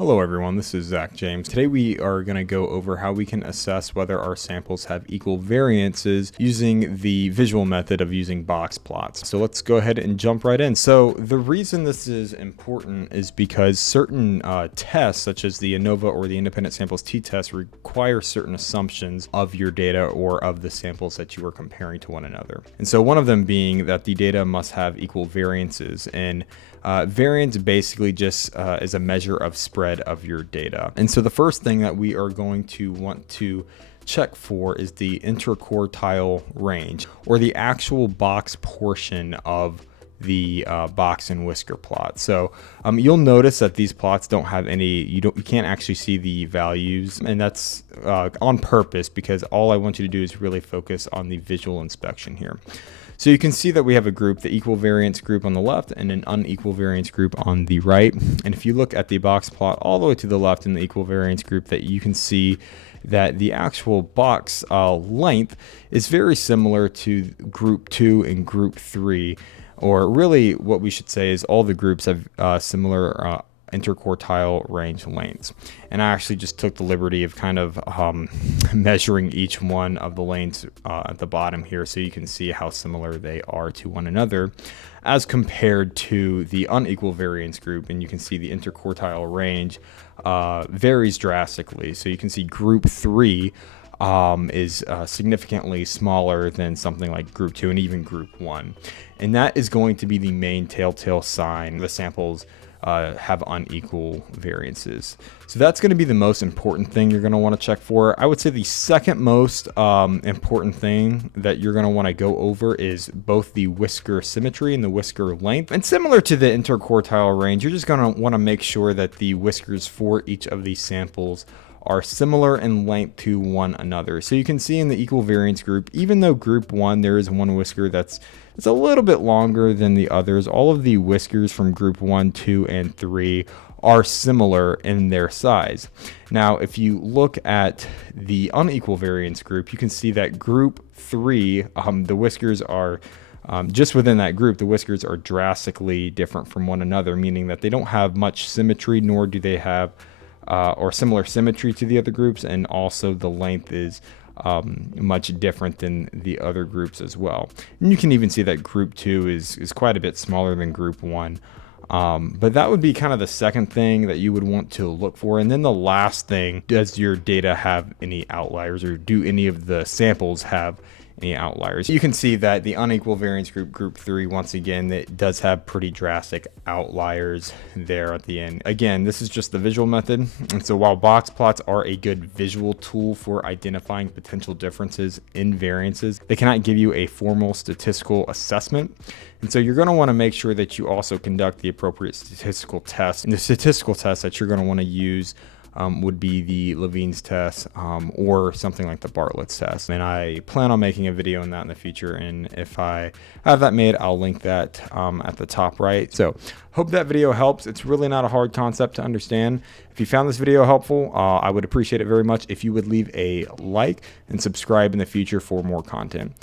Hello everyone, this is Zach James. Today we are going to go over how we can assess whether our samples have equal variances using the visual method of using box plots. So let's go ahead and jump right in. So the reason this is important is because certain tests, such as the ANOVA or the independent samples t-test, require certain assumptions of your data or of the samples that you are comparing to one another. And so one of them being that the data must have equal variances, and variance basically just is a measure of spread of your data. And so the first thing that we are going to want to check for is the interquartile range, or the actual box portion of the box and whisker plot. So you'll notice that these plots don't have any, you can't actually see the values, and that's on purpose, because all I want you to do is really focus on the visual inspection here. So you can see that we have a group, the equal variance group on the left and an unequal variance group on the right. And if you look at the box plot all the way to the left in the equal variance group, that you can see that the actual box length is very similar to group 2 and group 3, or really what we should say is all the groups have similar interquartile range lengths. And I actually just took the liberty of kind of measuring each one of the lanes at the bottom here, so you can see how similar they are to one another as compared to the unequal variance group. And you can see the interquartile range varies drastically. So you can see group 3 is significantly smaller than something like group 2 and even group 1. And that is going to be the main telltale sign the samples have unequal variances. So that's going to be the most important thing you're going to want to check for. I would say the second most important thing that you're going to want to go over is both the whisker symmetry and the whisker length. And similar to the interquartile range, you're just going to want to make sure that the whiskers for each of these samples are similar in length to one another. So you can see in the equal variance group, even though group 1 there is one whisker it's a little bit longer than the others, all of the whiskers from group 1, 2, and 3 are similar in their size. Now, if you look at the unequal variance group, you can see that group 3, the whiskers are just within that group, the whiskers are drastically different from one another, meaning that they don't have much symmetry, nor do they have or similar symmetry to the other groups, and also the length is much different than the other groups as well. And you can even see that group 2 is quite a bit smaller than group 1. But that would be kind of the second thing that you would want to look for. And then the last thing, does your data have any outliers, or do any of the samples have any outliers? You can see that the unequal variance group, group 3, once again, it does have pretty drastic outliers there at the end. Again, this is just the visual method. And so while box plots are a good visual tool for identifying potential differences in variances, they cannot give you a formal statistical assessment. And so you're going to want to make sure that you also conduct the appropriate statistical test. And the statistical test that you're going to want to use would be the Levene's test or something like the Bartlett's test. And I plan on making a video on that in the future, and if I have that made, I'll link that at the top right. So hope that video helps. It's really not a hard concept to understand. If you found this video helpful, I would appreciate it very much if you would leave a like and subscribe in the future for more content.